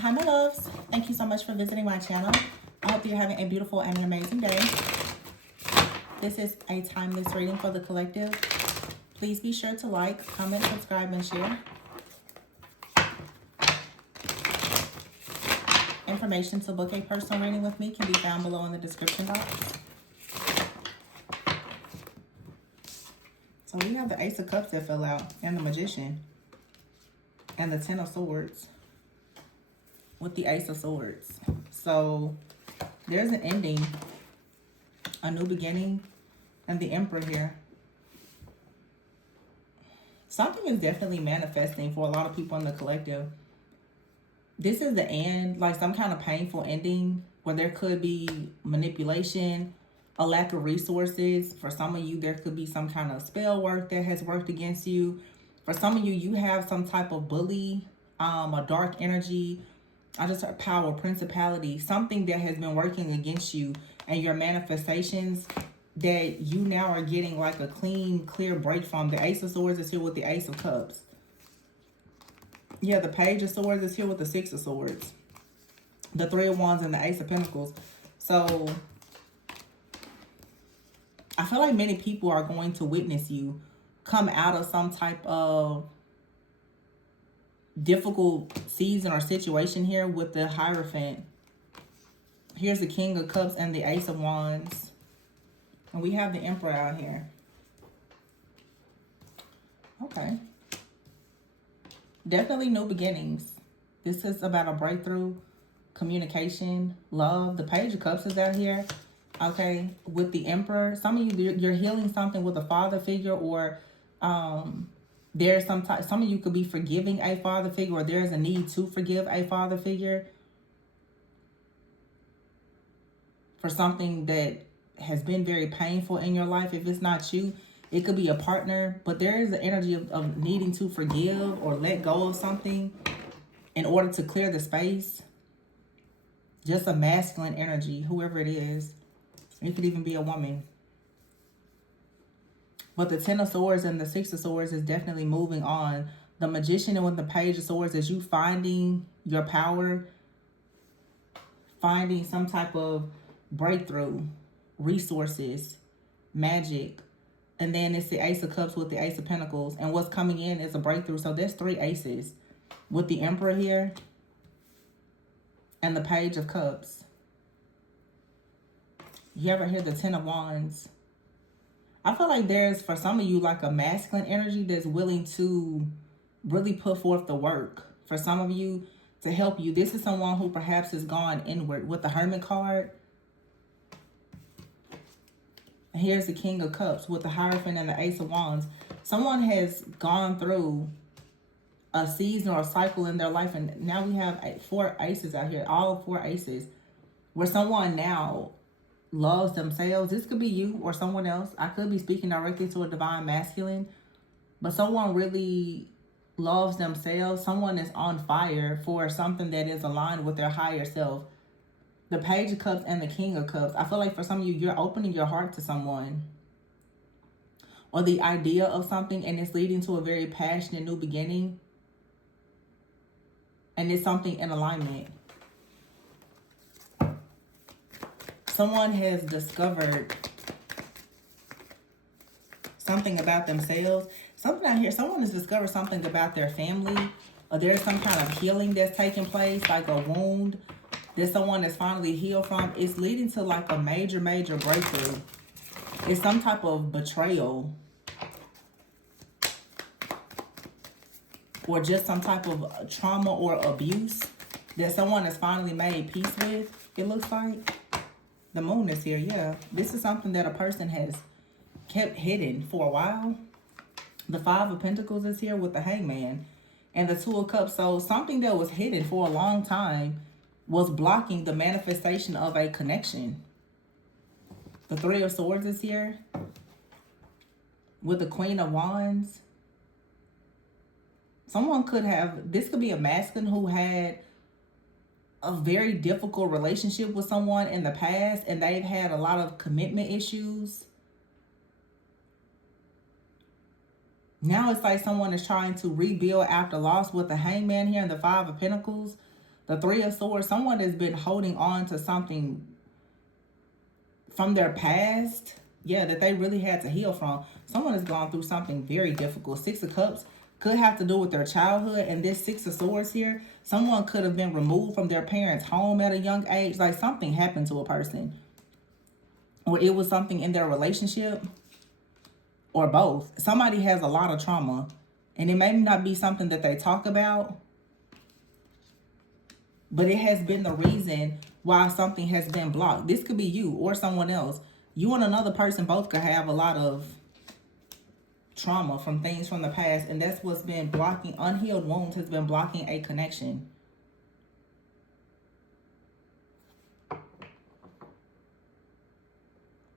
Hi, my loves. Thank you so much for visiting my channel. I hope you're having a beautiful and an amazing day. This is a timeless reading for the collective. Please be sure to like, comment, subscribe, and share. Information to book a personal reading with me can be found below in the description box. So we have the Ace of Cups that fell out, and the Magician, and the Ten of Swords with the Ace of Swords. So there's an ending, a new beginning, and the Emperor here. Something is definitely manifesting for a lot of people in the collective. This is the end, like some kind of painful ending where there could be manipulation, a lack of resources. For some of you, there could be some kind of spell work that has worked against you. For some of you, you have some type of bully, a dark energy. I just heard power, principality, something that has been working against you and your manifestations that you now are getting like a clean, clear break from. The Ace of Swords is here with the Ace of Cups. Yeah, the Page of Swords is here with the Six of Swords. The Three of Wands and the Ace of Pentacles. So I feel like many people are going to witness you come out of some type of difficult season or situation here with the Hierophant. Here's the King of Cups and the Ace of Wands. And we have the Emperor out here. Okay. Definitely new beginnings. This is about a breakthrough, communication, love. The Page of Cups is out here. Okay. With the Emperor. Some of you, you're healing something with a father figure, or there's some of you could be forgiving a father figure, or there's a need to forgive a father figure for something that has been very painful in your life. If it's not you, it could be a partner, but there is the energy of needing to forgive or let go of something in order to clear the space. Just a masculine energy, whoever it is. It could even be a woman. But the Ten of Swords and the Six of Swords is definitely moving on. The Magician and with the Page of Swords is you finding your power, finding some type of breakthrough, resources, magic. And then it's the Ace of Cups with the Ace of Pentacles. And what's coming in is a breakthrough. So there's three aces with the Emperor here and the Page of Cups. You ever hear the Ten of Wands? I feel like there's, for some of you, like a masculine energy that's willing to really put forth the work. For some of you, to help you. This is someone who perhaps has gone inward with the Hermit card. And here's the King of Cups with the Hierophant and the Ace of Wands. Someone has gone through a season or a cycle in their life, and now we have four aces out here, all four aces, where someone now loves themselves. This could be you or someone else. I could be speaking directly to a divine masculine, but someone really loves themselves. Someone is on fire for something that is aligned with their higher self. The Page of Cups and the King of Cups. I feel like for some of you, you're opening your heart to someone or the idea of something, and it's leading to a very passionate new beginning. And it's something in alignment. Someone has discovered something about themselves. Something out here, someone has discovered something about their family, or there's some kind of healing that's taking place, like a wound that someone is finally healed from. It's leading to like a major breakthrough. It's some type of betrayal, or just some type of trauma or abuse that someone has finally made peace with. It looks like the Moon is here. Yeah, this is something that a person has kept hidden for a while. The Five of Pentacles is here with the Hangman and the Two of Cups. So something that was hidden for a long time was blocking the manifestation of a connection. The Three of Swords is here with the Queen of Wands. Someone could have, this could be a masculine who had a very difficult relationship with someone in the past, and they've had a lot of commitment issues. Now it's like someone is trying to rebuild after loss with the Hangman here and the Five of Pentacles. The Three of Swords, someone has been holding on to something from their past, yeah, that they really had to heal from. Someone has gone through something very difficult. Six of Cups could have to do with their childhood, and this Six of Swords here, someone could have been removed from their parents' home at a young age. Like something happened to a person, or it was something in their relationship, or both. Somebody has a lot of trauma, and it may not be something that they talk about, but it has been the reason why something has been blocked. This could be you or someone else. You and another person both could have a lot of trauma from things from the past, and that's what's been blocking. Unhealed wounds has been blocking a connection.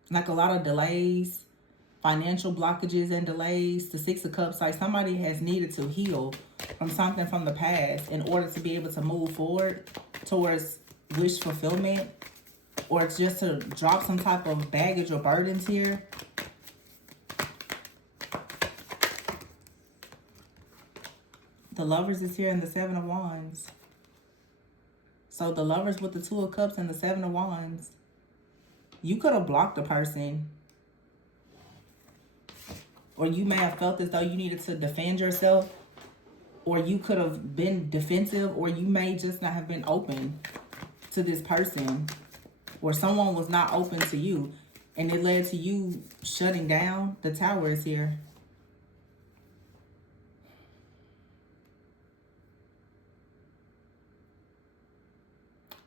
Like a lot of delays, financial blockages and delays. The Six of Cups, like somebody has needed to heal from something from the past in order to be able to move forward towards wish fulfillment, or it's just to drop some type of baggage or burdens here. The Lovers is here and the Seven of Wands. So the Lovers with the Two of Cups and the Seven of Wands. You could have blocked a person, or you may have felt as though you needed to defend yourself, or you could have been defensive, or you may just not have been open to this person, or someone was not open to you, and it led to you shutting down. The Tower is here.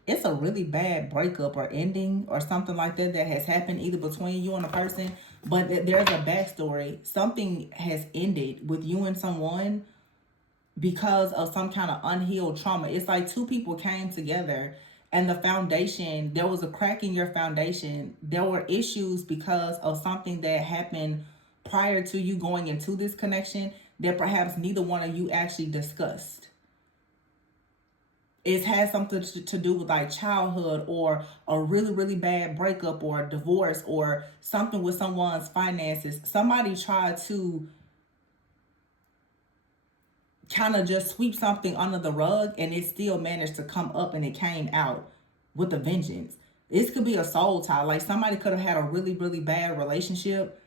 It's a really bad breakup or ending or something like that that has happened either between you and a person, but there's a backstory. Something has ended with you and someone because of some kind of unhealed trauma. It's like two people came together and the foundation, there was a crack in your foundation. There were issues because of something that happened prior to you going into this connection that perhaps neither one of you actually discussed. It has something to do with like childhood, or a really, really bad breakup, or a divorce, or something with someone's finances. Somebody tried to kind of just sweep something under the rug, and it still managed to come up, and it came out with a vengeance. This could be a soul tie. Like somebody could have had a really, really bad relationship.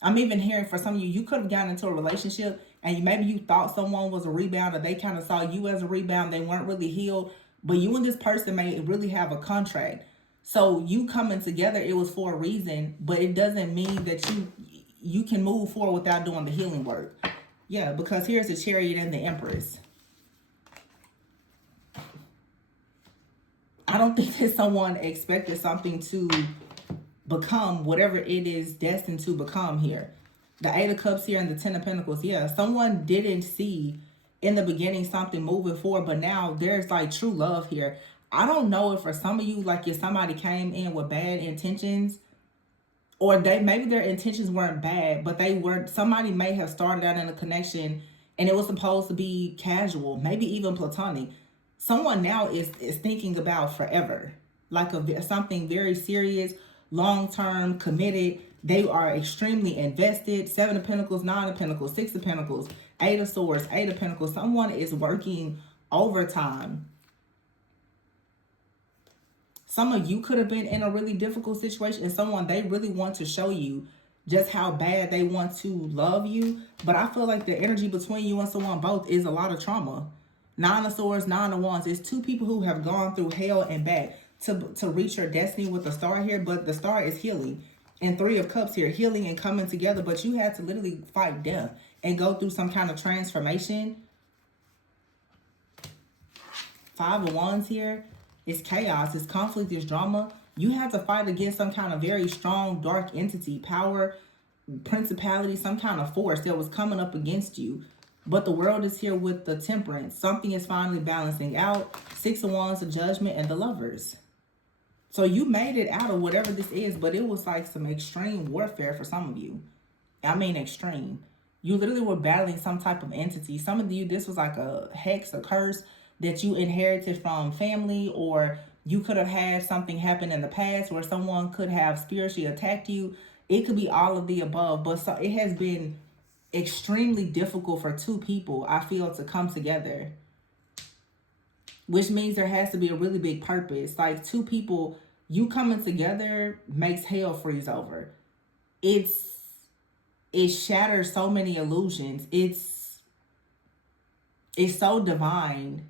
I'm even hearing for some of you, you could have gotten into a relationship and maybe you thought someone was a rebound, or they kind of saw you as a rebound. They weren't really healed, but you and this person may really have a contract. So you coming together, it was for a reason, but it doesn't mean that you can move forward without doing the healing work. Yeah, because here's the Chariot and the Empress. I don't think that someone expected something to become whatever it is destined to become here. The Eight of Cups here and the Ten of Pentacles. Yeah, someone didn't see in the beginning something moving forward, but now there's like true love here. I don't know if for some of you, like if somebody came in with bad intentions, or maybe their intentions weren't bad, but they weren't, somebody may have started out in a connection and it was supposed to be casual, maybe even platonic. Someone now is thinking about forever, like something very serious, long-term, committed. They are extremely invested. Seven of Pentacles, Nine of Pentacles, Six of Pentacles, Eight of Swords, Eight of Pentacles. Someone is working overtime. Some of you could have been in a really difficult situation, and someone, they really want to show you just how bad they want to love you. But I feel like the energy between you and someone both is a lot of trauma. Nine of Swords, Nine of Wands. It's two people who have gone through hell and back to reach your destiny with the Star here, but the Star is healing. And Three of Cups here, healing and coming together, but you had to literally fight death and go through some kind of transformation. Five of Wands here, it's chaos, it's conflict, it's drama. You had to fight against some kind of very strong, dark entity, power, principality, some kind of force that was coming up against you. But the World is here with the Temperance. Something is finally balancing out. Six of Wands, the Judgment, and the Lovers. So you made it out of whatever this is, but it was like some extreme warfare for some of you. I mean extreme. You literally were battling some type of entity. Some of you, this was like a hex, a curse that you inherited from family, or you could have had something happen in the past where someone could have spiritually attacked you. It could be all of the above, but so it has been extremely difficult for two people, I feel, to come together. which means there has to be a really big purpose. Like two people, you coming together makes hell freeze over. It's it shatters so many illusions. It's so divine,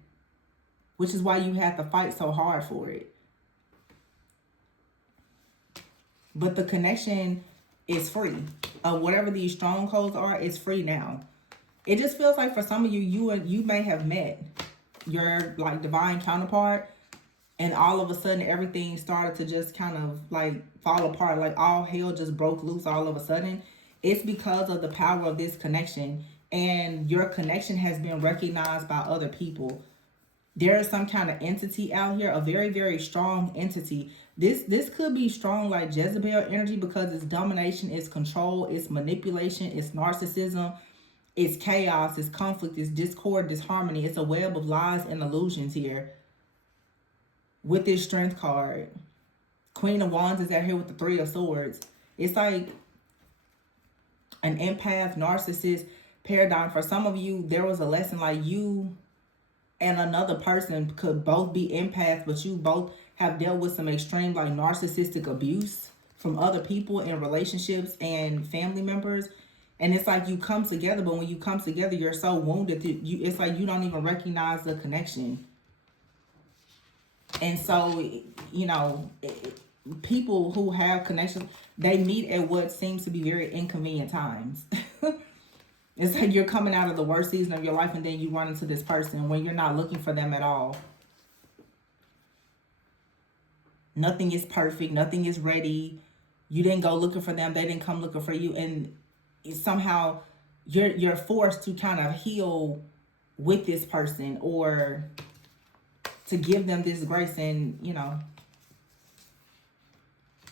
which is why you have to fight so hard for it. But the connection is free. Whatever these strongholds are, it's free now. It just feels like for some of you, you may have met your like divine counterpart, and all of a sudden everything started to just kind of like fall apart. Like all hell just broke loose all of a sudden. It's because of the power of this connection, and your connection has been recognized by other people. There is some kind of entity out here, a very, very strong entity. This could be strong like Jezebel energy, because it's domination, it's control, it's manipulation, it's narcissism, it's chaos, it's conflict, it's discord, disharmony. It's a web of lies and illusions here. With this strength card, Queen of Wands is out here with the Three of Swords. It's like an empath, narcissist paradigm. For some of you, there was a lesson like you and another person could both be empaths, but you both have dealt with some extreme like narcissistic abuse from other people in relationships and family members. And it's like you come together, but when you come together, you're so wounded that it's like you don't even recognize the connection. And so, you know, people who have connections, they meet at what seems to be very inconvenient times. It's like you're coming out of the worst season of your life, and then you run into this person when you're not looking for them at all. Nothing is perfect. Nothing is ready. You didn't go looking for them. They didn't come looking for you. And somehow you're forced to kind of heal with this person, or to give them this grace. And, you know,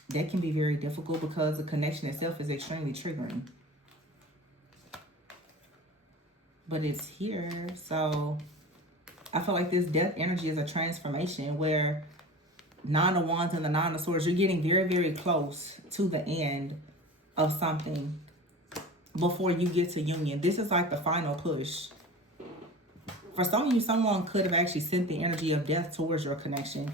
that can be very difficult because the connection itself is extremely triggering. But it's here. So I feel like this death energy is a transformation where Nine of Wands and the Nine of Swords, you're getting very, very close to the end of something before you get to union. This is like the final push. For some of you, someone could have actually sent the energy of death towards your connection.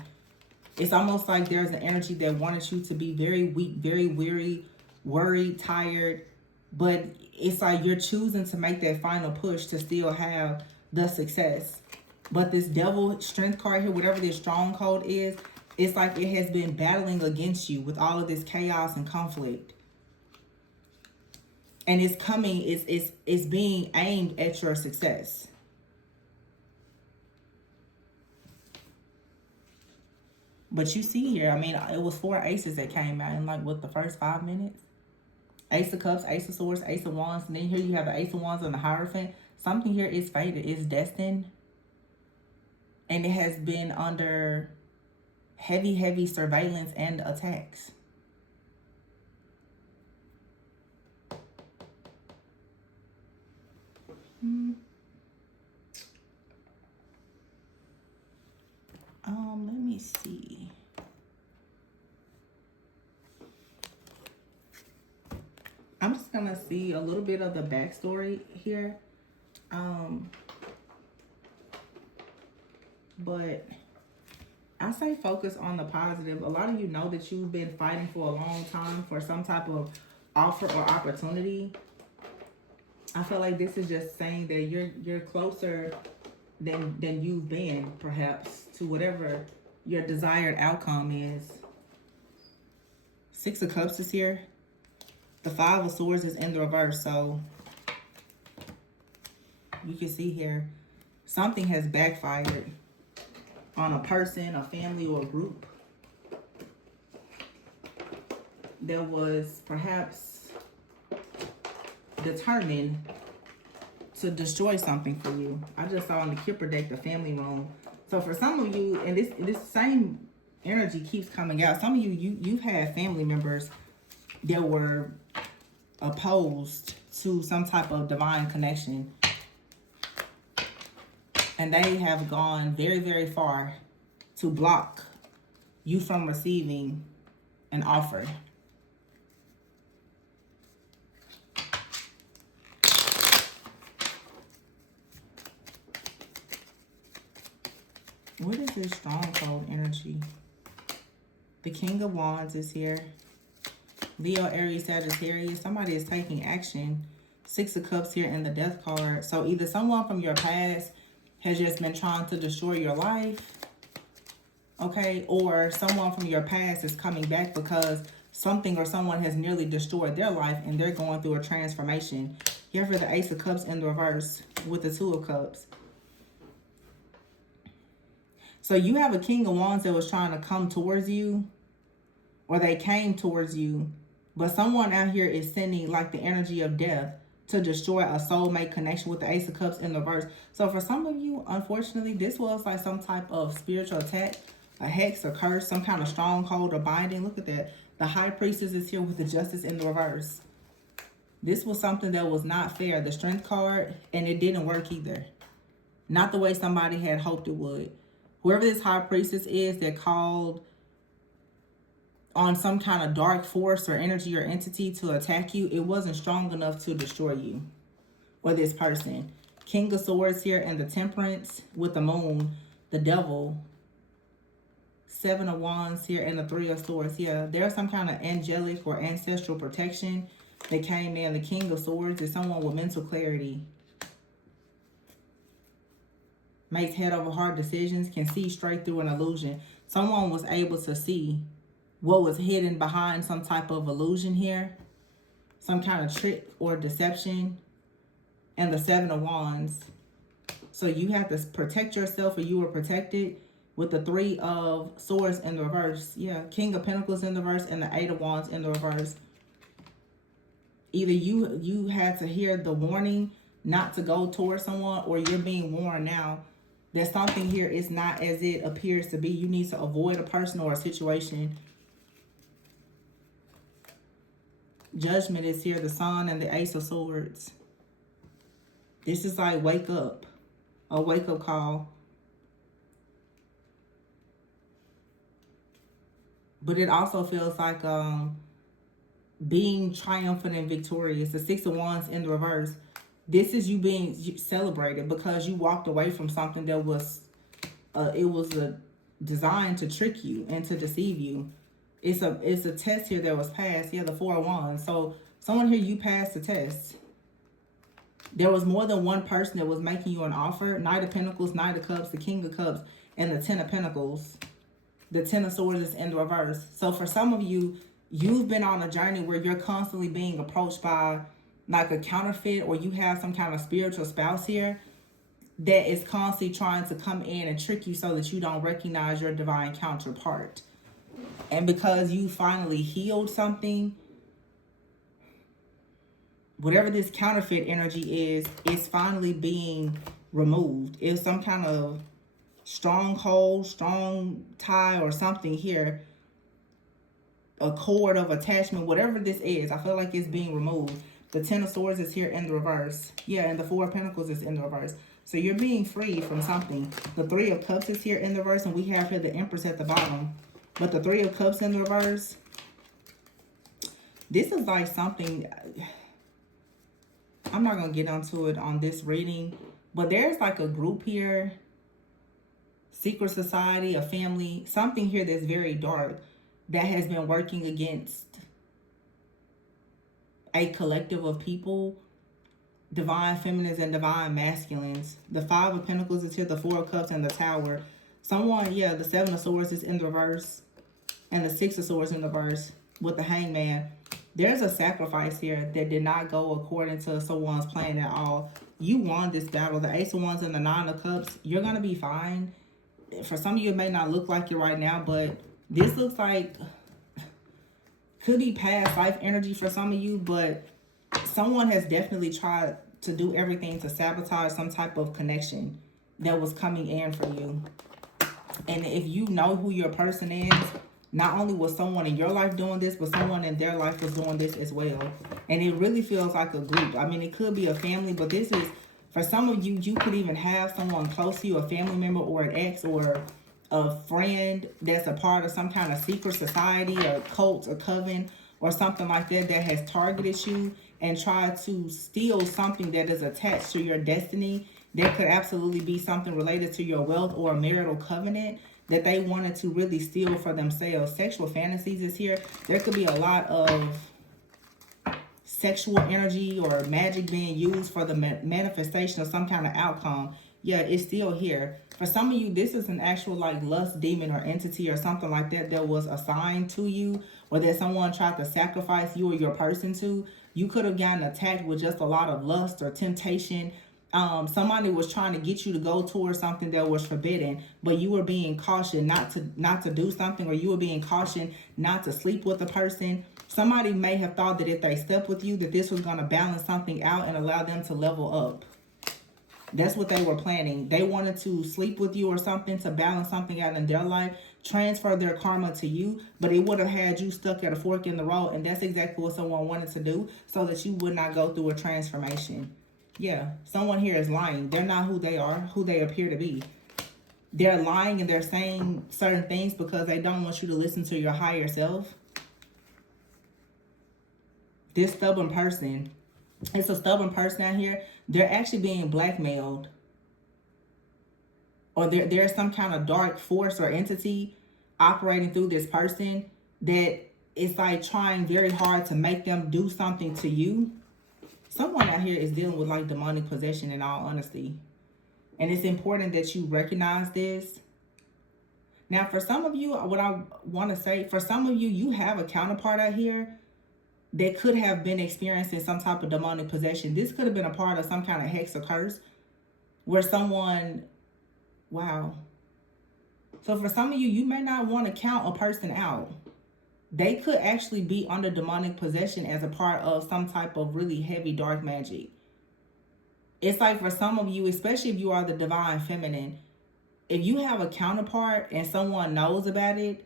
It's almost like there's an energy that wanted you to be very weak, very weary, worried, tired. But it's like you're choosing to make that final push to still have the success. But this devil strength card here, whatever this stronghold is, it's like it has been battling against you with all of this chaos and conflict. And it's coming, it's being aimed at your success. But you see here, I mean, it was 4 aces that came out in like, what, the first 5 minutes? Ace of Cups, Ace of Swords, Ace of Wands. And then here you have the Ace of Wands and the Hierophant. Something here is fated. It's destined. And it has been under heavy, heavy surveillance and attacks. Let me see. I'm just gonna see a little bit of the backstory here. But I say focus on the positive. A lot of you know that you've been fighting for a long time for some type of offer or opportunity. I feel like this is just saying that you're closer than you've been, perhaps, to whatever your desired outcome is. 6 of Cups is here. The 5 of Swords is in the reverse, so you can see here something has backfired on a person, a family, or a group that was perhaps determined to destroy something for you. I just saw in the Kipper deck the family room. So for some of you, and this same energy keeps coming out, some of you've had family members that were opposed to some type of divine connection. And they have gone very, very far to block you from receiving an offer. What is this stronghold energy? The King of Wands is here. Leo, Aries, Sagittarius. Somebody is taking action. Six of Cups here and the Death card. So either someone from your past has just been trying to destroy your life, okay? Or someone from your past is coming back because something or someone has nearly destroyed their life and they're going through a transformation. Here for the Ace of Cups in the reverse with the Two of Cups. So you have a King of Wands that was trying to come towards you, or they came towards you, but someone out here is sending like the energy of death to destroy a soulmate connection with the Ace of Cups in the reverse. So for some of you, unfortunately, this was like some type of spiritual attack, a hex, a curse, some kind of stronghold or binding. Look at that. The High Priestess is here with the Justice in the reverse. This was something that was not fair. The Strength card, and it didn't work either. Not the way somebody had hoped it would. Whoever this High Priestess is that called on some kind of dark force or energy or entity to attack you, it wasn't strong enough to destroy you or this person. King of Swords here and the Temperance with the Moon, the Devil. Seven of Wands here and the Three of Swords. Yeah, there's some kind of angelic or ancestral protection that came in. The King of Swords is someone with mental clarity. Makes head over heart decisions, can see straight through an illusion. Someone was able to see what was hidden behind some type of illusion here. Some kind of trick or deception. And the Seven of Wands. So you have to protect yourself, or you were protected with the Three of Swords in the reverse. Yeah, King of Pentacles in the reverse and the Eight of Wands in the reverse. Either you had to hear the warning not to go towards someone, or you're being warned now that something here is not as it appears to be. You need to avoid a person or a situation. Judgment is here, the Sun and the Ace of Swords. This is like wake up, a wake-up call. But it also feels like being triumphant and victorious. The Six of Wands in the reverse. This is you being celebrated because you walked away from something that was, designed to trick you and to deceive you. It's a test here that was passed. Yeah, the Four of Wands. So someone here, you passed the test. There was more than one person that was making you an offer. Knight of Pentacles, Knight of Cups, the King of Cups, and the Ten of Pentacles. The Ten of Swords is in the reverse. So for some of you, you've been on a journey where you're constantly being approached by like a counterfeit, or you have some kind of spiritual spouse here that is constantly trying to come in and trick you so that you don't recognize your divine counterpart. And because you finally healed something, whatever this counterfeit energy is finally being removed. It's some kind of stronghold, strong tie or something here. A cord of attachment, whatever this is, I feel like it's being removed. The Ten of Swords is here in the reverse. Yeah, and the Four of Pentacles is in the reverse. So you're being freed from something. The Three of Cups is here in the reverse, and we have here the Empress at the bottom. But the Three of Cups in the reverse, this is like something, I'm not going to get onto it on this reading, but there's like a group here, secret society, a family, something here that's very dark that has been working against a collective of people, divine feminines and divine masculines. The Five of Pentacles is here, the Four of Cups and the Tower. Someone, yeah, the Seven of Swords is in the reverse and the Six of Swords in the reverse with the Hangman. There's a sacrifice here that did not go according to someone's plan at all. You won this battle. The Ace of Wands and the Nine of Cups, you're going to be fine. For some of you, it may not look like it right now, but this looks like could be past life energy for some of you, but someone has definitely tried to do everything to sabotage some type of connection that was coming in for you. And if you know who your person is, not only was someone in your life doing this, but someone in their life was doing this as well. And it really feels like a group. I mean, it could be a family, but this is, for some of you, you could even have someone close to you, a family member or an ex or a friend that's a part of some kind of secret society, a cult, a coven, or something like that that has targeted you and tried to steal something that is attached to your destiny There could absolutely be something related to your wealth or a marital covenant that they wanted to really steal for themselves. Sexual fantasies is here. There could be a lot of sexual energy or magic being used for the manifestation of some kind of outcome. Yeah, it's still here. For some of you, this is an actual like lust demon or entity or something like that was assigned to you, or that someone tried to sacrifice you or your person to. You could have gotten attacked with just a lot of lust or temptation. Somebody was trying to get you to go towards something that was forbidden, but you were being cautioned not to do something, or you were being cautioned not to sleep with a person. Somebody may have thought that if they slept with you, that this was going to balance something out and allow them to level up. That's what they were planning. They wanted to sleep with you or something to balance something out in their life, transfer their karma to you, but it would have had you stuck at a fork in the road, and that's exactly what someone wanted to do so that you would not go through a transformation. Yeah, someone here is lying. They're not who they are, who they appear to be. They're lying and they're saying certain things because they don't want you to listen to your higher self. This stubborn person, it's a stubborn person out here. They're actually being blackmailed. Or there's some kind of dark force or entity operating through this person that is like trying very hard to make them do something to you. Someone out here is dealing with like demonic possession, in all honesty. And it's important that you recognize this. Now, for some of you, what I want to say, for some of you, you have a counterpart out here that could have been experiencing some type of demonic possession. This could have been a part of some kind of hex or curse where someone, wow. So for some of you, you may not want to count a person out. They could actually be under demonic possession as a part of some type of really heavy dark magic. It's like for some of you, especially if you are the divine feminine, if you have a counterpart and someone knows about it,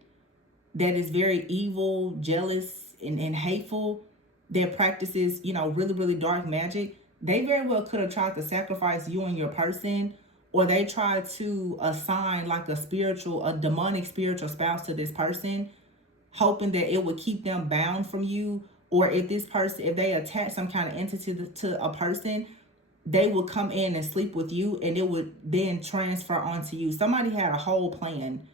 that is very evil, jealous, and hateful, that practices, really, really dark magic, they very well could have tried to sacrifice you and your person, or they tried to assign like a demonic spiritual spouse to this person, hoping that it would keep them bound from you. Or if they attach some kind of entity to a person, they would come in and sleep with you, and it would then transfer onto you. Somebody had a whole plan.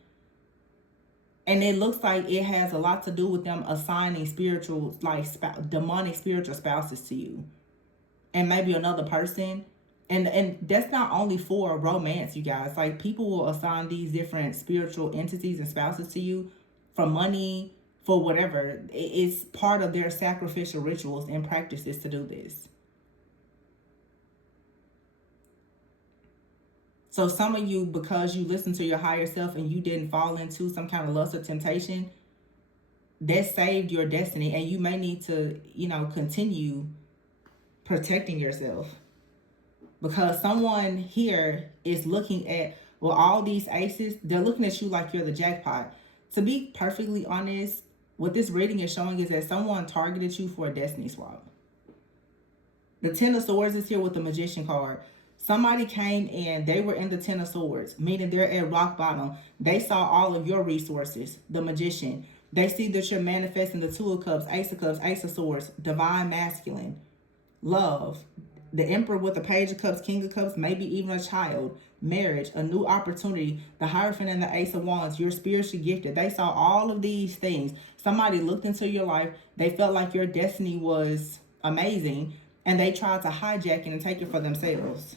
And it looks like it has a lot to do with them assigning spiritual, like demonic spiritual spouses to you. And maybe another person. And that's not only for romance, you guys. Like, people will assign these different spiritual entities and spouses to you for money, for whatever. It's part of their sacrificial rituals and practices to do this. So some of you, because you listened to your higher self and you didn't fall into some kind of lust or temptation, that saved your destiny. And you may need to, continue protecting yourself. Because someone here is looking at, well, all these aces, they're looking at you like you're the jackpot. To be perfectly honest, what this reading is showing is that someone targeted you for a destiny swap. The Ten of Swords is here with the Magician card. Somebody came in, they were in the Ten of Swords, meaning they're at rock bottom. They saw all of your resources, the Magician. They see that you're manifesting the Two of Cups, Ace of Swords, divine masculine, love, the Emperor with the Page of Cups, King of Cups, maybe even a child, marriage, a new opportunity, the Hierophant and the Ace of Wands. You're spiritually gifted. They saw all of these things. Somebody looked into your life. They felt like your destiny was amazing, and they tried to hijack it and take it for themselves.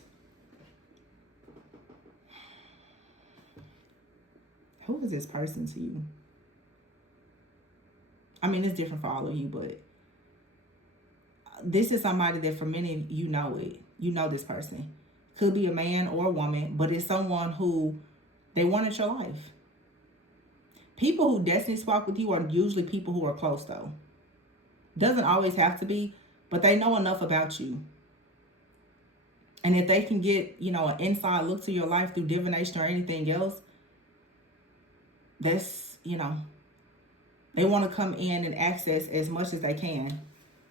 Who is this person to you? I mean, it's different for all of you, but this is somebody that for many of you know it. You know this person. Could be a man or a woman, but it's someone who they wanted your life. People who destiny swap with you are usually people who are close, though. Doesn't always have to be, but they know enough about you. And if they can get, an inside look to your life through divination or anything else, that's, they want to come in and access as much as they can.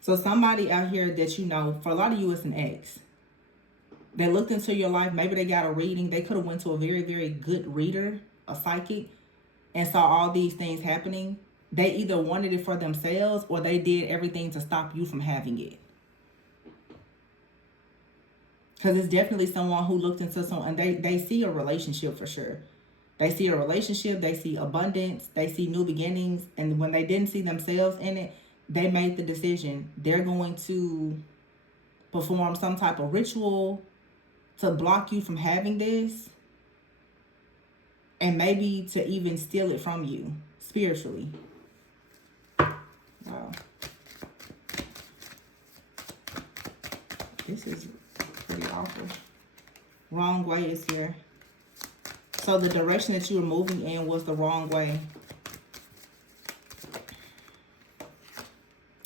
So somebody out here that for a lot of you, it's an ex. They looked into your life. Maybe they got a reading. They could have went to a very, very good reader, a psychic, and saw all these things happening. They either wanted it for themselves or they did everything to stop you from having it. Because it's definitely someone who looked into someone, and they see a relationship for sure. They see a relationship, they see abundance, they see new beginnings. And when they didn't see themselves in it, they made the decision. They're going to perform some type of ritual to block you from having this, and maybe to even steal it from you spiritually. Wow. This is pretty awful. Wrong way is here. So the direction that you were moving in was the wrong way.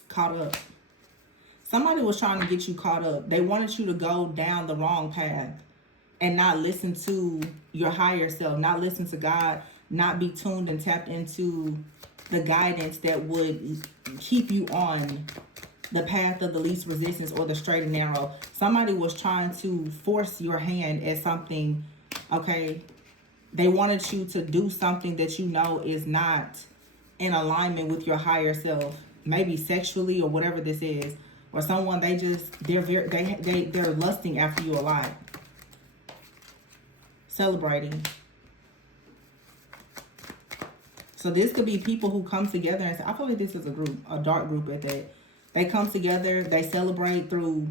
Caught up. Somebody was trying to get you caught up. They wanted you to go down the wrong path and not listen to your higher self, not listen to God, not be tuned and tapped into the guidance that would keep you on the path of the least resistance or the straight and narrow. Somebody was trying to force your hand at something, okay? They wanted you to do something that you know is not in alignment with your higher self, maybe sexually or whatever this is, or someone they're lusting after you a lot. Celebrating. So this could be people who come together and say, I feel like this is a group, a dark group at that. They come together, they celebrate through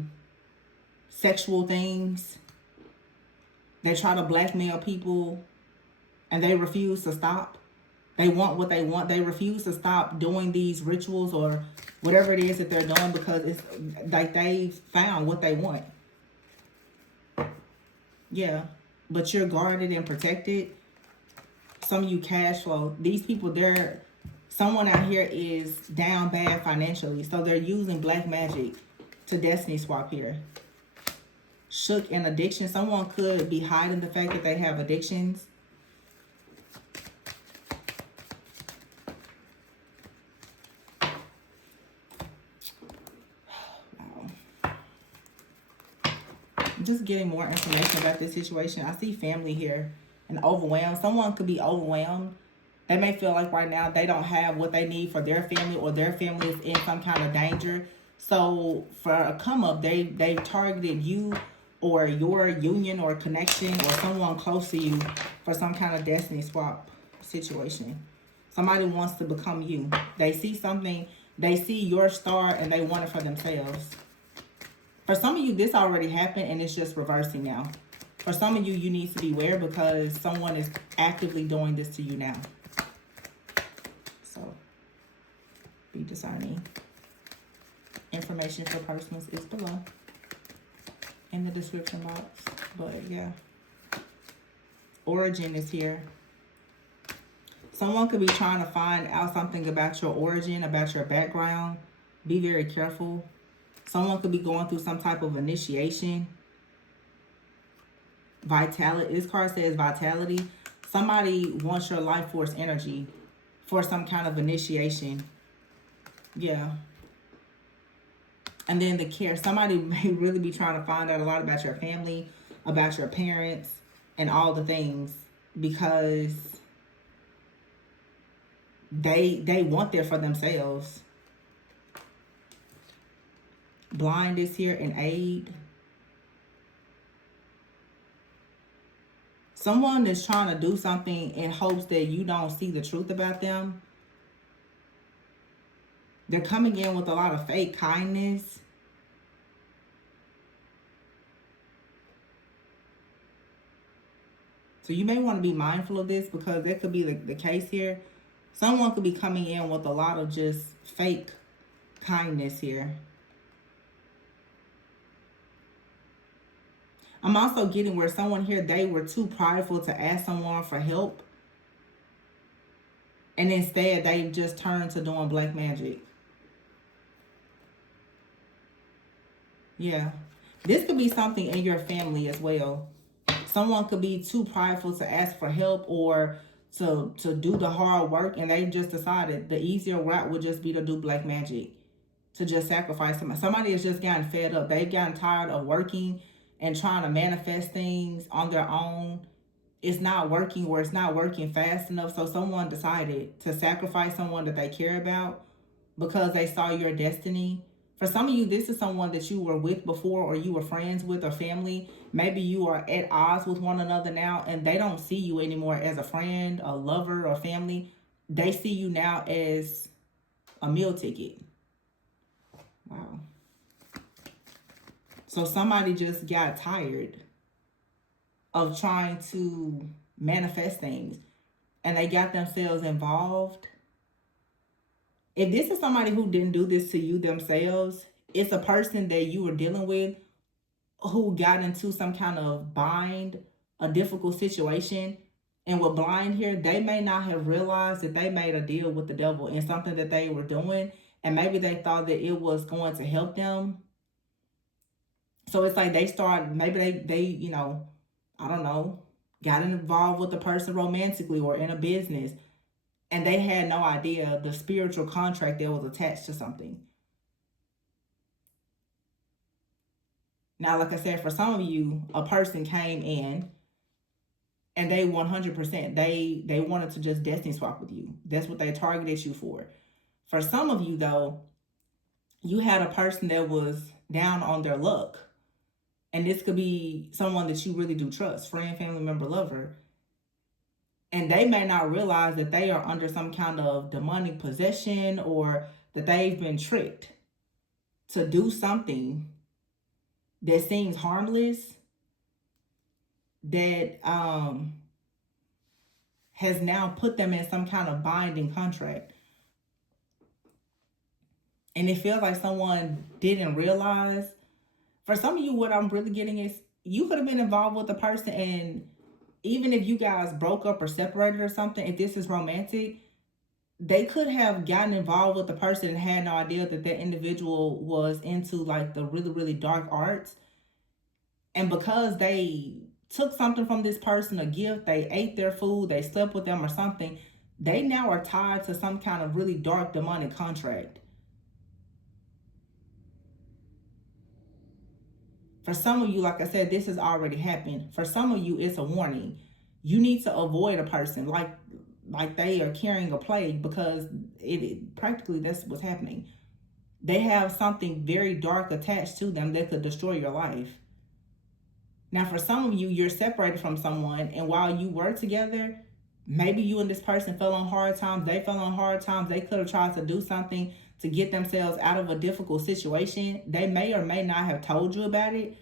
sexual things. They try to blackmail people and they refuse to stop. They want what they want. They refuse to stop doing these rituals or whatever it is that they're doing because it's like they've found what they want. Yeah, but you're guarded and protected. Some of you cash flow. These people, someone out here is down bad financially. So they're using black magic to destiny swap here. Shook and addiction. Someone could be hiding the fact that they have addictions. Just getting more information about this situation. I see family here and overwhelmed. Someone could be overwhelmed. They may feel like right now they don't have what they need for their family, or their family is in some kind of danger. So for a come up, they targeted you or your union or connection or someone close to you for some kind of destiny swap situation. Somebody wants to become you. They see something, they see your star and they want it for themselves. For some of you, this already happened and it's just reversing now. For some of you, you need to beware because someone is actively doing this to you now. So, be discerning. Information for personals is below in the description box. But yeah, origin is here. Someone could be trying to find out something about your origin, about your background. Be very careful. Someone could be going through some type of initiation. Vitality. This card says vitality. Somebody wants your life force energy for some kind of initiation. Yeah. And then the care. Somebody may really be trying to find out a lot about your family, about your parents, and all the things because they want that for themselves. Blind is here and aid. Someone is trying to do something in hopes that you don't see the truth about them. They're coming in with a lot of fake kindness. So you may want to be mindful of this because that could be the case here. Someone could be coming in with a lot of just fake kindness here. I'm also getting where someone here, they were too prideful to ask someone for help. And instead, they just turned to doing black magic. Yeah. This could be something in your family as well. Someone could be too prideful to ask for help or to do the hard work. And they just decided the easier route would just be to do black magic. To just sacrifice somebody. Somebody has just gotten fed up. They've gotten tired of working and trying to manifest things on their own. It's not working or it's not working fast enough. So someone decided to sacrifice someone that they care about because they saw your destiny For some of you, this is someone that you were with before, or you were friends with, or family. Maybe you are at odds with one another now, and they don't see you anymore as a friend, a lover, or family. They see you now as a meal ticket. Wow. So somebody just got tired of trying to manifest things, and they got themselves involved. If this is somebody who didn't do this to you themselves, it's a person that you were dealing with who got into some kind of bind, a difficult situation. And with blind here, they may not have realized that they made a deal with the devil in something that they were doing. And maybe they thought that it was going to help them. So it's like they started, maybe they I don't know, got involved with the person romantically or in a business. And they had no idea the spiritual contract that was attached to something. Now, like I said, for some of you, a person came in and they 100%, they wanted to just destiny swap with you. That's what they targeted you for. For some of you, though, you had a person that was down on their luck. And this could be someone that you really do trust, friend, family member, lover. And they may not realize that they are under some kind of demonic possession, or that they've been tricked to do something that seems harmless, that has now put them in some kind of binding contract. And it feels like someone didn't realize. For some of you, what I'm really getting is you could have been involved with a person, and even if you guys broke up or separated or something, if this is romantic, they could have gotten involved with the person and had no idea that that individual was into like the really, really dark arts. And because they took something from this person, a gift, they ate their food, they slept with them or something, they now are tied to some kind of really dark demonic contract. For some of you, like I said, this has already happened. For some of you, it's a warning. You need to avoid a person like they are carrying a plague, because it practically that's what's happening. They have something very dark attached to them that could destroy your life. Now, for some of you, you're separated from someone, and while you were together, maybe you and this person fell on hard times. They fell on hard times. They could have tried to do something to get themselves out of a difficult situation. They may or may not have told you about it,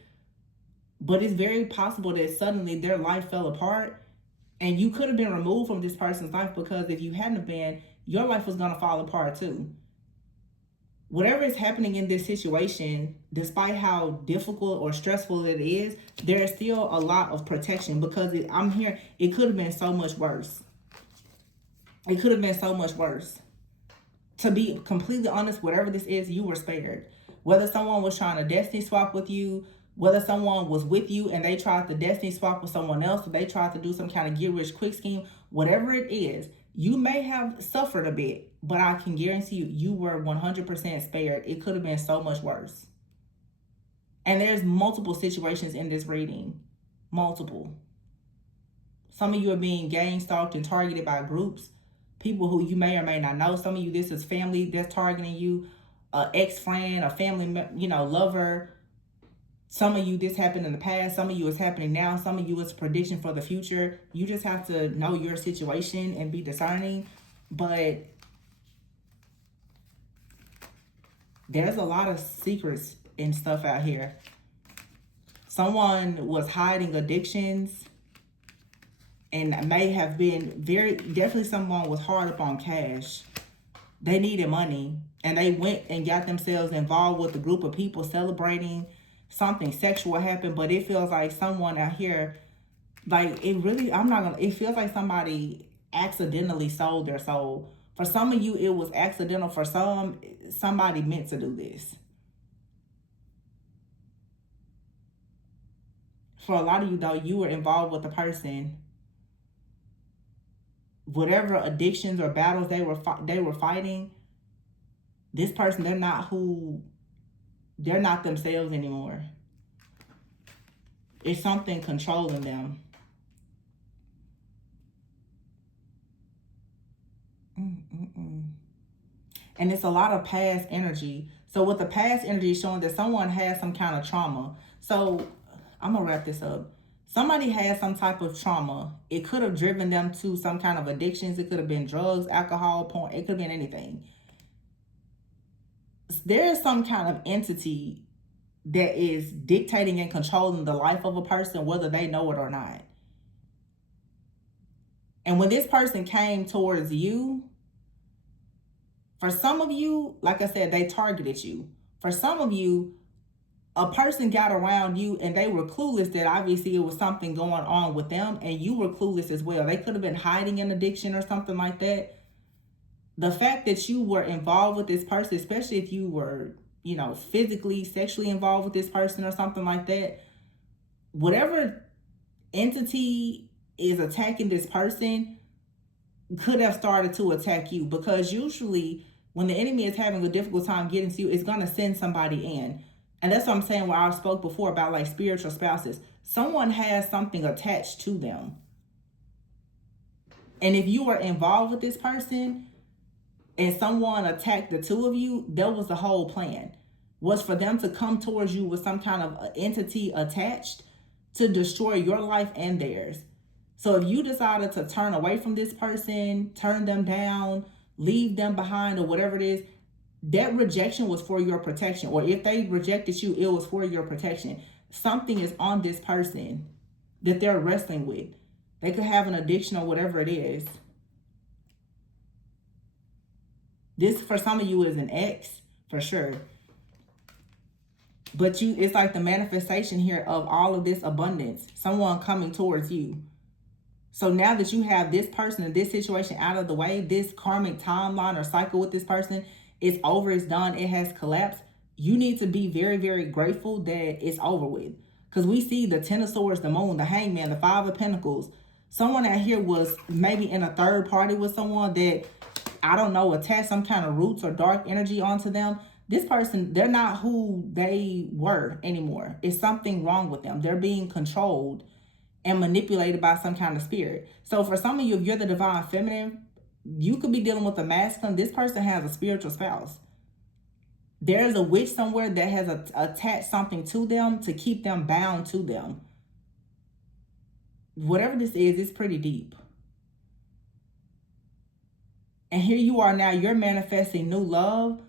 but it's very possible that suddenly their life fell apart, and you could have been removed from this person's life, because if you hadn't been, your life was going to fall apart too. Whatever is happening in this situation, despite how difficult or stressful it is, there is still a lot of protection, because I'm here. It could have been so much worse. It could have been so much worse. To be completely honest, whatever this is, you were spared. Whether someone was trying to destiny swap with you, whether someone was with you and they tried to destiny swap with someone else, or they tried to do some kind of get rich quick scheme, whatever it is, you may have suffered a bit, but I can guarantee you, you were 100% spared. It could have been so much worse. And there's multiple situations in this reading. Multiple. Some of you are being gang stalked and targeted by groups, people who you may or may not know. Some of you, this is family that's targeting you, an ex-friend, a family, lover. Some of you, this happened in the past. Some of you, it's happening now. Some of you, it's a prediction for the future. You just have to know your situation and be discerning. But there's a lot of secrets and stuff out here. Someone was hiding addictions, and may have been definitely someone was hard up on cash. They needed money, and they went and got themselves involved with a group of people celebrating. Something sexual happened, but it feels like someone out here, like it feels like somebody accidentally sold their soul. For some of you, it was accidental. For somebody meant to do this. For a lot of you, though, you were involved with a person. Whatever addictions or battles they were fighting, this person, they're not themselves anymore. It's something controlling them. And it's a lot of past energy. So with the past energy showing that someone has some kind of trauma. So I'm going to wrap this up. Somebody has some type of trauma. It could have driven them to some kind of addictions. It could have been drugs, alcohol, porn. It could have been anything. There is some kind of entity that is dictating and controlling the life of a person, whether they know it or not. And when this person came towards you, for some of you, like I said, they targeted you. For some of you, a person got around you and they were clueless that obviously it was something going on with them, and you were clueless as well. They could have been hiding an addiction or something like that. The fact that you were involved with this person, especially if you were, physically, sexually involved with this person or something like that, whatever entity is attacking this person could have started to attack you, because usually when the enemy is having a difficult time getting to you, it's going to send somebody in. And that's what I'm saying, where I spoke before about like spiritual spouses. Someone has something attached to them. And if you were involved with this person and someone attacked the two of you, that was the whole plan. Was for them to come towards you with some kind of entity attached to destroy your life and theirs. So if you decided to turn away from this person, turn them down, leave them behind, or whatever it is, that rejection was for your protection. Or if they rejected you, it was for your protection. Something is on this person that they're wrestling with. They could have an addiction or whatever it is. This, for some of you, is an ex, for sure. But it's like the manifestation here of all of this abundance. Someone coming towards you. So now that you have this person and this situation out of the way, this karmic timeline or cycle with this person, it's over, it's done, it has collapsed. You need to be very, very grateful that it's over with. Because we see the Ten of Swords, the Moon, the Hangman, the Five of Pentacles. Someone out here was maybe in a third party with someone that, I don't know, attached some kind of roots or dark energy onto them. This person, they're not who they were anymore. It's something wrong with them. They're being controlled and manipulated by some kind of spirit. So for some of you, if you're the divine feminine, you could be dealing with a masculine. This person has a spiritual spouse. There's a witch somewhere that has attached something to them to keep them bound to them. Whatever this is, it's pretty deep. And here you are now, you're manifesting new love.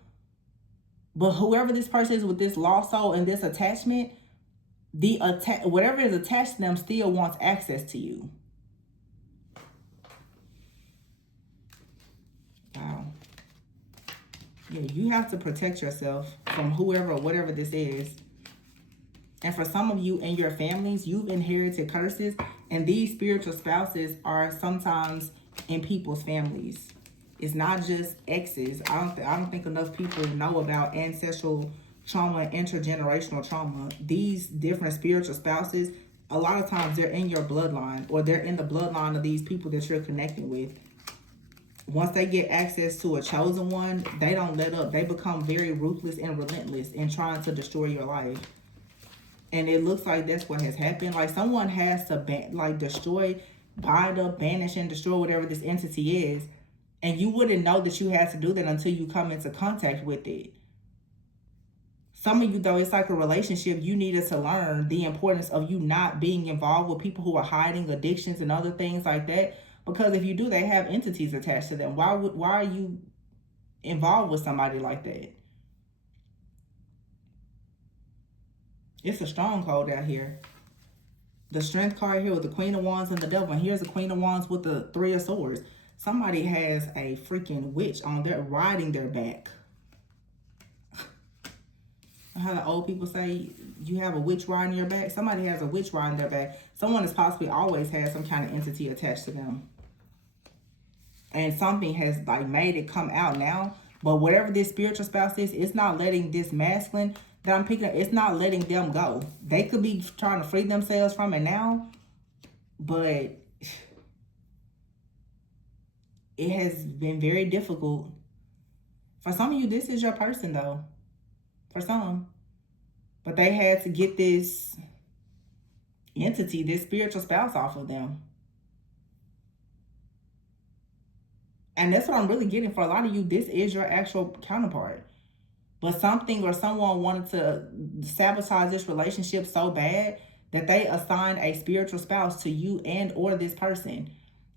But whoever this person is with this lost soul and this attachment, whatever is attached to them still wants access to you. Wow. Yeah, you have to protect yourself from whoever or whatever this is. And for some of you and your families, you've inherited curses, and these spiritual spouses are sometimes in people's families. It's not just exes. I don't think enough people know about ancestral trauma and intergenerational trauma. These different spiritual spouses, a lot of times they're in your bloodline, or they're in the bloodline of these people that you're connecting with. Once they get access to a chosen one, they don't let up. They become very ruthless and relentless in trying to destroy your life. And it looks like that's what has happened. Like someone has to destroy, bind up, banish, and destroy whatever this entity is. And you wouldn't know that you had to do that until you come into contact with it. Some of you, though, it's like a relationship. You needed to learn the importance of you not being involved with people who are hiding addictions and other things like that. Because if you do, they have entities attached to them. Why are you involved with somebody like that? It's a stronghold out here. The Strength card here with the Queen of Wands and the Devil. And here's the Queen of Wands with the Three of Swords. Somebody has a freaking witch on their riding their back. How the old people say, you have a witch riding your back. Somebody has a witch riding their back. Someone has possibly always had some kind of entity attached to them. And something has made it come out now. But whatever this spiritual spouse is, it's not letting this masculine that I'm picking up, it's not letting them go. They could be trying to free themselves from it now, but it has been very difficult. For some of you, this is your person, though. For some. But they had to get this entity, this spiritual spouse off of them. And that's what I'm really getting. For a lot of you, this is your actual counterpart. But something or someone wanted to sabotage this relationship so bad that they assigned a spiritual spouse to you and or this person.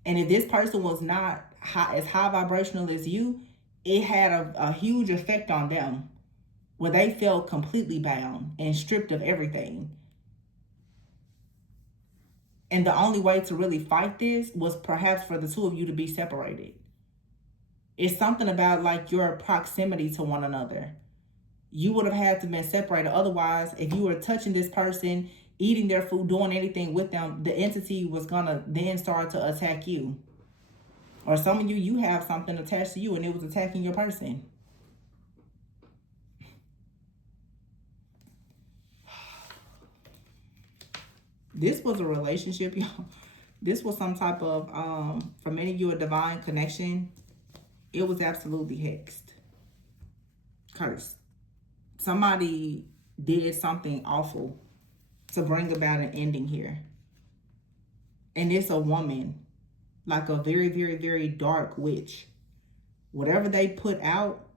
And if this person was not as high vibrational as you, it had a huge effect on them where they felt completely bound and stripped of everything. And the only way to really fight this was perhaps for the two of you to be separated. It's something about like your proximity to one another. You would have had to been separated. Otherwise, if you were touching this person, eating their food, doing anything with them, the entity was gonna then start to attack you. Or some of you have something attached to you and it was attacking your person. This was a relationship, y'all. This was some type of, for many of you, a divine connection. It was absolutely hexed. Cursed. Somebody did something awful to bring about an ending here. And it's a woman, like a very, very, very dark witch. Whatever they put out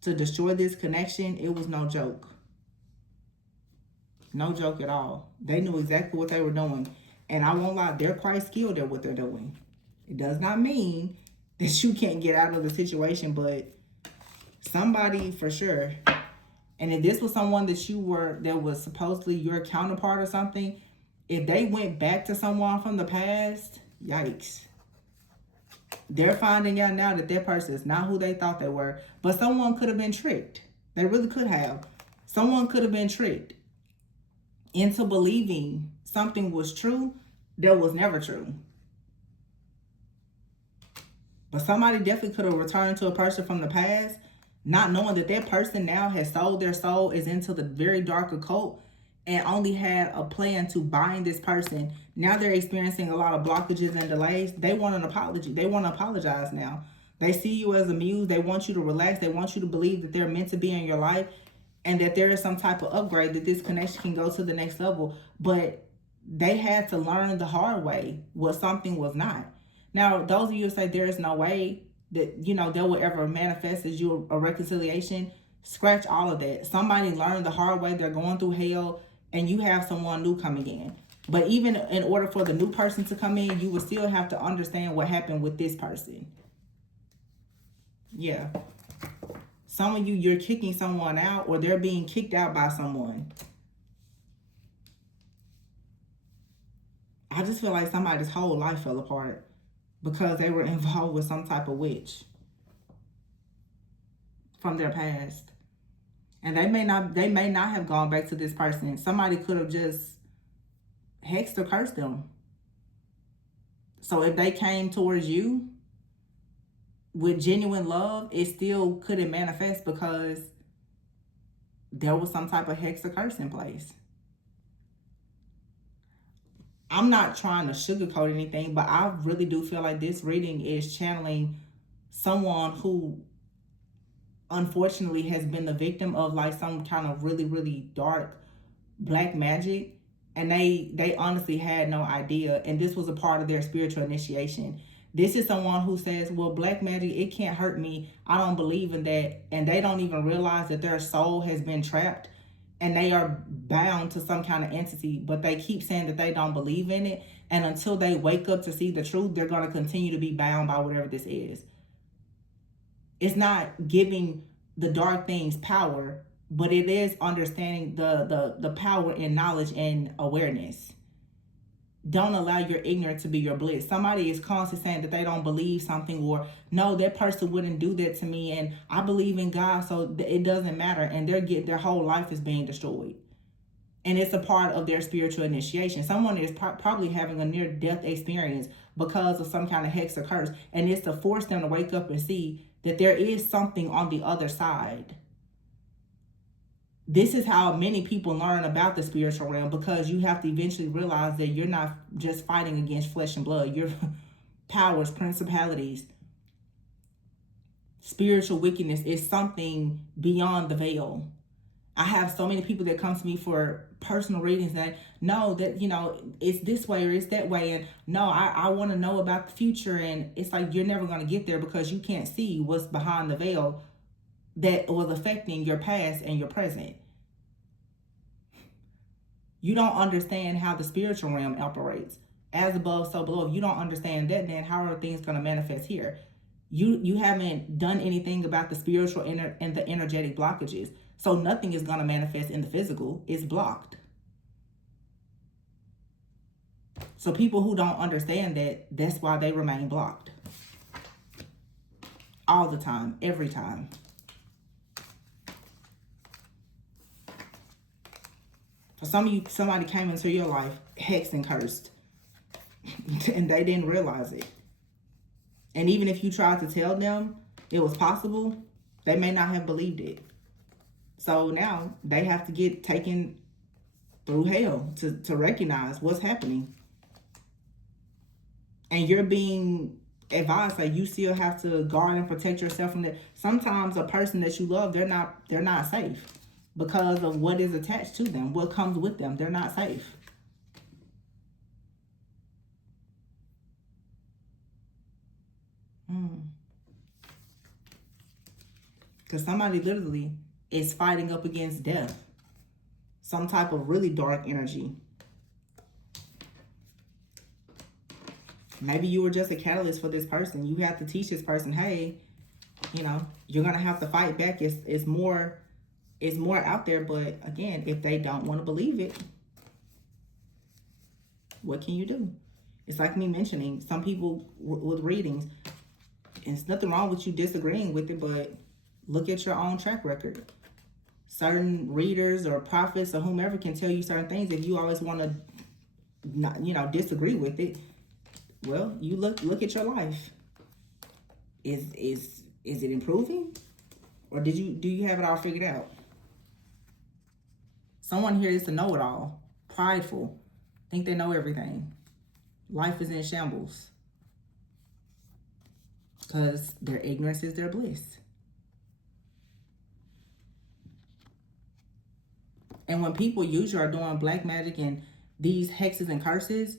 to destroy this connection, it was no joke. No joke at all. They knew exactly what they were doing. And I won't lie, they're quite skilled at what they're doing. It does not mean that you can't get out of the situation, but somebody for sure. And if this was someone that was supposedly your counterpart or something, if they went back to someone from the past, yikes. They're finding out now that their person is not who they thought they were. But someone could have been tricked. They really could have. Someone could have been tricked into believing something was true that was never true. But somebody definitely could have returned to a person from the past, not knowing that that person now has sold their soul, is into the very dark occult, and only had a plan to bind this person. Now they're experiencing a lot of blockages and delays. They want an apology. They want to apologize now. They see you as a muse. They want you to relax. They want you to believe that they're meant to be in your life and that there is some type of upgrade, that this connection can go to the next level. But they had to learn the hard way what something was not. Now, those of you who say there is no way that, that will ever manifest as you a reconciliation, scratch all of that. Somebody learned the hard way. They're going through hell, and you have someone new coming in. But even in order for the new person to come in, you will still have to understand what happened with this person. Yeah. Some of you, you're kicking someone out, or they're being kicked out by someone. I just feel like somebody's whole life fell apart because they were involved with some type of witch from their past. And they may not have gone back to this person. Somebody could have just hexed or cursed them. So if they came towards you with genuine love, it still couldn't manifest because there was some type of hex or curse in place. I'm not trying to sugarcoat anything, but I really do feel like this reading is channeling someone who unfortunately has been the victim of like some kind of really, really dark black magic, and they honestly had no idea, and this was a part of their spiritual initiation. This is someone who says, well, black magic, it can't hurt me. I don't believe in that. And they don't even realize that their soul has been trapped and they are bound to some kind of entity, but they keep saying that they don't believe in it. And until they wake up to see the truth, they're going to continue to be bound by whatever this is. It's not giving the dark things power, but it is understanding the power in knowledge and awareness. Don't allow your ignorance to be your bliss. Somebody is constantly saying that they don't believe something, or no, that person wouldn't do that to me, and I believe in God, so it doesn't matter, and their whole life is being destroyed. And it's a part of their spiritual initiation. Someone is probably having a near-death experience because of some kind of hex or curse, and it's to force them to wake up and see that there is something on the other side. This is how many people learn about the spiritual realm, because you have to eventually realize that you're not just fighting against flesh and blood. Your powers, principalities, spiritual wickedness is something beyond the veil. I have so many people that come to me for personal readings that know that, it's this way or it's that way. And no, I want to know about the future. And it's like, you're never going to get there because you can't see what's behind the veil. that was affecting your past and your present. You don't understand how the spiritual realm operates. As above, so below. If you don't understand that, then how are things going to manifest here? You haven't done anything about the spiritual and the energetic blockages. So nothing is going to manifest in the physical. It's blocked. So people who don't understand that, that's why they remain blocked. All the time, every time. For some of you, somebody came into your life hexed and cursed. And they didn't realize it. And even if you tried to tell them it was possible, they may not have believed it. So now they have to get taken through hell to recognize what's happening. And you're being advised that you still have to guard and protect yourself from that. Sometimes a person that you love, they're not safe because of what is attached to them, what comes with them. They're not safe. Because somebody literally is fighting up against death. Some type of really dark energy. Maybe you were just a catalyst for this person. You have to teach this person, hey, you know, you're going to have to fight back. It's more out there. But again, if they don't want to believe it, what can you do? It's like me mentioning some people with readings. And it's nothing wrong with you disagreeing with it, but look at your own track record. Certain readers or prophets or whomever can tell you certain things. If you always want to, not, disagree with it, well, you look at your life. Is it improving, or do you have it all figured out? Someone here is a know-it-all, prideful, think they know everything. Life is in shambles because their ignorance is their bliss. And when people usually are doing black magic and these hexes and curses,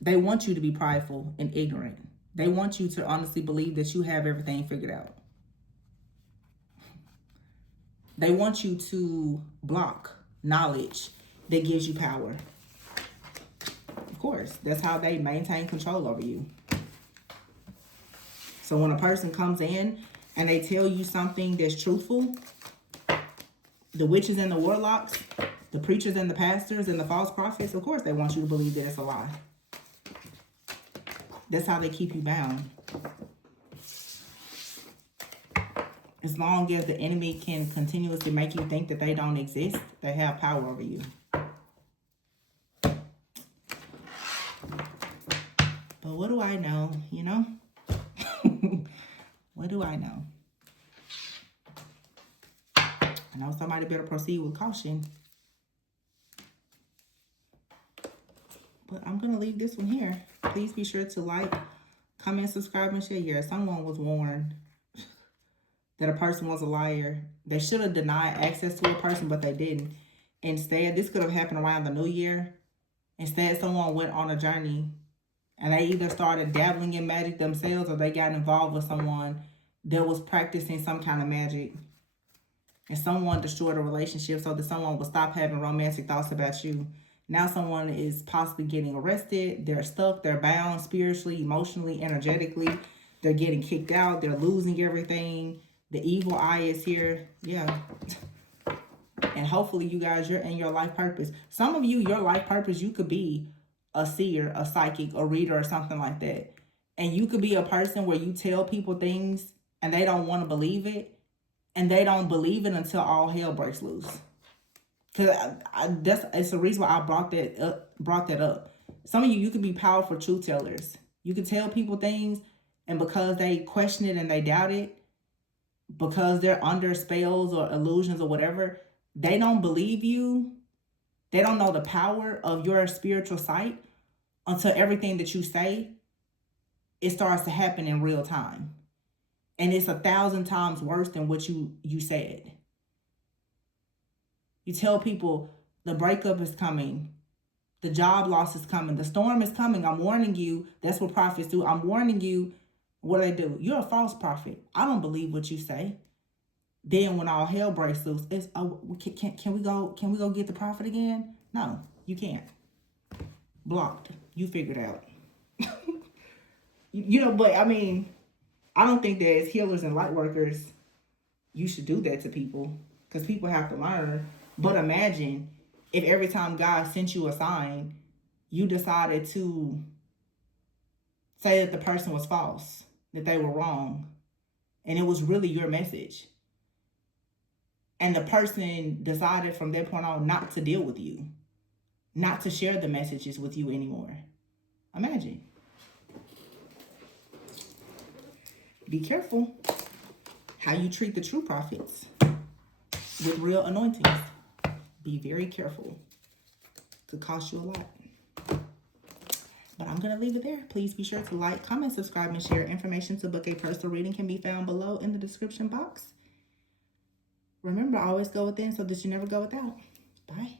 they want you to be prideful and ignorant. They want you to honestly believe that you have everything figured out. They want you to block knowledge that gives you power. Of course, that's how they maintain control over you. So when a person comes in and they tell you something that's truthful, the witches and the warlocks, the preachers and the pastors and the false prophets, of course they want you to believe that it's a lie. That's how they keep you bound. As long as the enemy can continuously make you think that they don't exist, they have power over you. But what do I know, What do I know? I know somebody better proceed with caution. But I'm going to leave this one here. Please be sure to like, comment, subscribe, and share. Yeah, someone was warned that a person was a liar. They should have denied access to a person, but they didn't. Instead, this could have happened around the new year. Instead, someone went on a journey and they either started dabbling in magic themselves or they got involved with someone that was practicing some kind of magic. And someone destroyed a relationship so that someone would stop having romantic thoughts about you. Now someone is possibly getting arrested. They're stuck. They're bound spiritually, emotionally, energetically. They're getting kicked out. They're losing everything. The evil eye is here. Yeah. And hopefully you guys, you're in your life purpose. Some of you, your life purpose, you could be a seer, a psychic, a reader, or something like that. And you could be a person where you tell people things and they don't want to believe it. And they don't believe it until all hell breaks loose. Because it's the reason why I brought that up. Some of you could be powerful truth tellers. You could tell people things, and because they question it and they doubt it, because they're under spells or illusions or whatever, they don't believe you. They don't know the power of your spiritual sight until everything that you say, it starts to happen in real time. And it's 1,000 times worse than what you said. You tell people the breakup is coming. The job loss is coming. The storm is coming. I'm warning you. That's what prophets do. I'm warning you. What do they do? You're a false prophet. I don't believe what you say. Then when all hell breaks loose, it's, oh, can we go get the prophet again? No, you can't. Blocked. You figured out. But I mean, I don't think that as healers and light workers, you should do that to people, because people have to learn. But imagine if every time God sent you a sign, you decided to say that the person was false, that they were wrong, and it was really your message. And the person decided from that point on not to deal with you, not to share the messages with you anymore. Imagine. Be careful how you treat the true prophets with real anointings. Be very careful. It could cost you a lot. But I'm going to leave it there. Please be sure to like, comment, subscribe, and share. Information to book a personal reading can be found below in the description box. Remember, always go within so that you never go without. Bye.